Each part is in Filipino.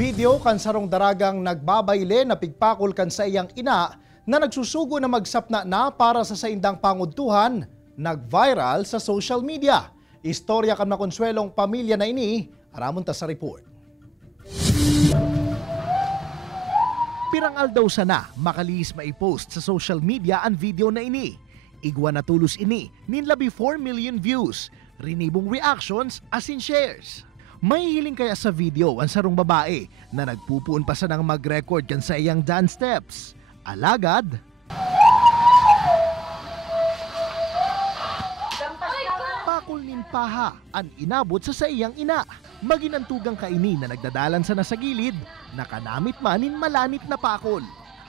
Video kan sarong daragang nagbabayle na pigpakol kan sa iyang ina na nagsusugo na magsapna na para sa saindang pangudtuhan, nag-viral sa social media. Istorya kan makonsuelong pamilya na ini, aramon ta sa report. Pirangal daw sana makalis maipost sa social media ang video na ini. Igwa na tulos ini, ninlabi 4 million views, rinibong reactions as in shares. May hiling kaya sa video ang sarong babae na nagpupuon pa sa nang mag-record kan sa iyang dance steps. Alagad, pakol nin paha ang inabot sa iyang ina. Maginantugang kaini na nagdadalan sa nasa gilid, nakanamit manin malanit na pakol.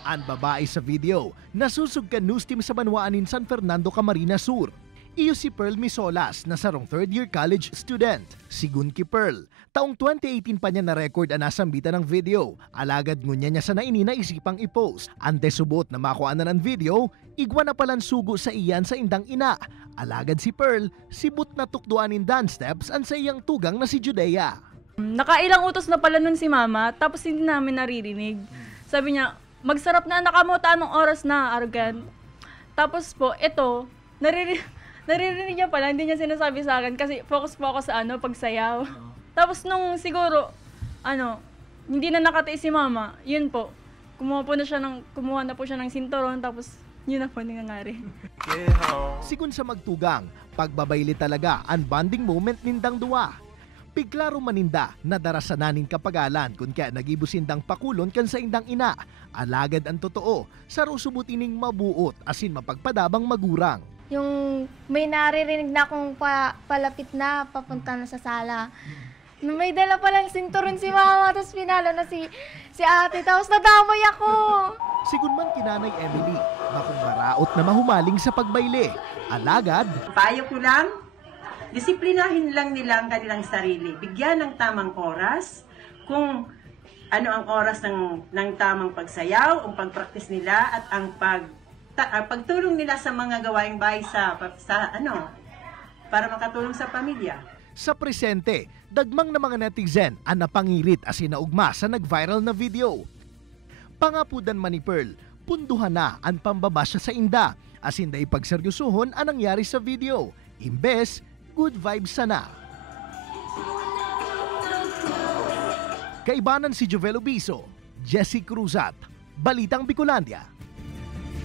Ang babae sa video, nasusug ka news team sa Banwaanin San Fernando, Camarines Sur. Iyo si Pearl Misolas na sarong third year college student. Sigun ki Pearl, taong 2018 pa niya na-record ang nasambitan ng video. Alagad ngunya niya sa naini na isipang i-post. Ante subot na makuanan ang video, igwa na palang sugo sa iyan sa indang ina. Alagad si Pearl, sibut na tukduan in dance steps ang sa iyang tugang na si Judea. Nakailang utos na pala nun si mama, tapos hindi namin naririnig. Sabi niya, magsarap na anak mo, anong oras na, arrogant. Tapos po, ito, naririnig niya pala, hindi niya sinasabi sa akin kasi focus po ako sa pagsayaw. Tapos nung siguro, hindi na nakatiis si mama, yun po, kumuha na po siya ng sinturon, tapos yun na po nangyayari. Sigun sa magtugang, pagbabayli talaga ang bonding moment nindang duwa. Piglaro maninda na darasananin kapagalan kung kaya nagibusindang pakulon kan sa indang ina. Alagad ang totoo, sa rusubutining mabuot asin mapagpadabang magurang. Yung may naririnig na akong palapit na, papunta na sa sala. May dala palang sinturon si mama, tapos pinalo na si ate, tapos nadamay ako. Sigun man kinanay Emily, makung maraot na mahumaling sa pagbayle. Alagad, payo ko lang, disiplinahin lang nila ang kanilang sarili. Bigyan ng tamang oras, kung ano ang oras ng tamang pagsayaw, ang pagpractice nila at ang pagtulong nila sa mga gawaing bahay para makatulong sa pamilya. Sa presente, dagmang na mga netizen ang napangirit asin naugma sa nag-viral na video. Pangapudan man ni Pearl, punduhan na ang pambabasya sa inda, asin da ipagseryosohon ang nangyari sa video. Imbes, good vibes sana. Kaibanan si Jovel Obiso, Jessie Cruzat, Balitang Bicolandia.